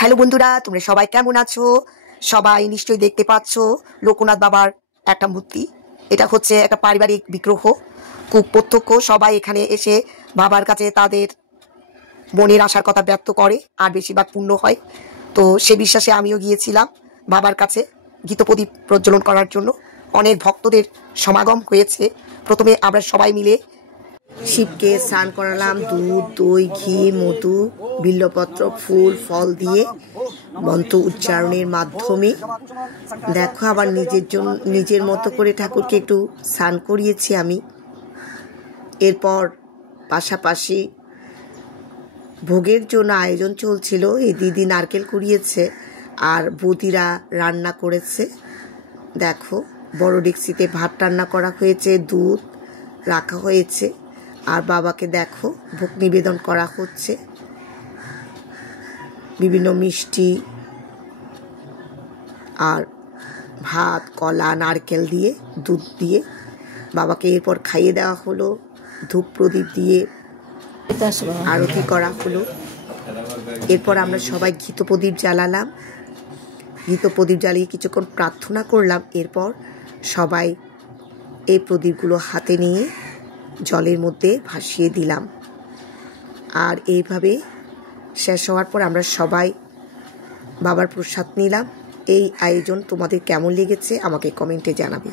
Hello বন্ধুরা, তোমরা সবাই কেমন আছো? সবাই নিশ্চয়ই দেখতে পাচ্ছ লোকনাথ বাবার একটা মূর্তি। এটা হচ্ছে একটা পারিবারিক বিগ্রহ। খুব প্রত্যক্ষ সবাই এখানে এসে বাবার কাছে তাদের মনের আশার কথা ব্যক্ত করে, আর বেশিরভাগ পূর্ণ হয়। তো সে বিশ্বাসে আমিও গিয়েছিলাম বাবার কাছে ঘৃতপ্রদীপ প্রজ্বলন করার জন্য। অনেক ভক্তদের সমাগম হয়েছে। প্রথমে আমরা সবাই মিলে শিবকে স্নান করালাম দুধ, দই, ঘি, মধু, বিল্লপত্র, ফুল, ফল দিয়ে মন্ত্র উচ্চারণের মাধ্যমে। দেখো আবার নিজের মতো করে ঠাকুরকে একটু স্নান করিয়েছি আমি। এরপর পাশাপাশি ভোগের জন্য আয়োজন চলছিল। এই দিদি নারকেল কুড়িয়েছে আর বৌদিরা রান্না করেছে। দেখো বড় ডেকচিতে ভাত রান্না করা হয়েছে, দুধ রাখা হয়েছে, আর বাবাকে দেখো ভোগ নিবেদন করা হচ্ছে। বিভিন্ন মিষ্টি আর ভাত, কলা, নারকেল দিয়ে, দুধ দিয়ে বাবাকে এরপর খাইয়ে দেওয়া হলো। ধূপ প্রদীপ দিয়ে আরতি করা হলো। এরপর আমরা সবাই ঘৃতপ্রদীপ জ্বালালাম। ঘৃতপ্রদীপ জ্বালিয়ে কিছুক্ষণ প্রার্থনা করলাম। এরপর সবাই এই প্রদীপগুলো হাতে নিয়ে জলের মধ্যে ভাসিয়ে দিলাম। আর এইভাবে শেষ হওয়ার পর আমরা সবাই বাবার প্রসাদ নিলাম। এই আয়োজন তোমাদের কেমন লেগেছে আমাকে কমেন্টে জানাবে।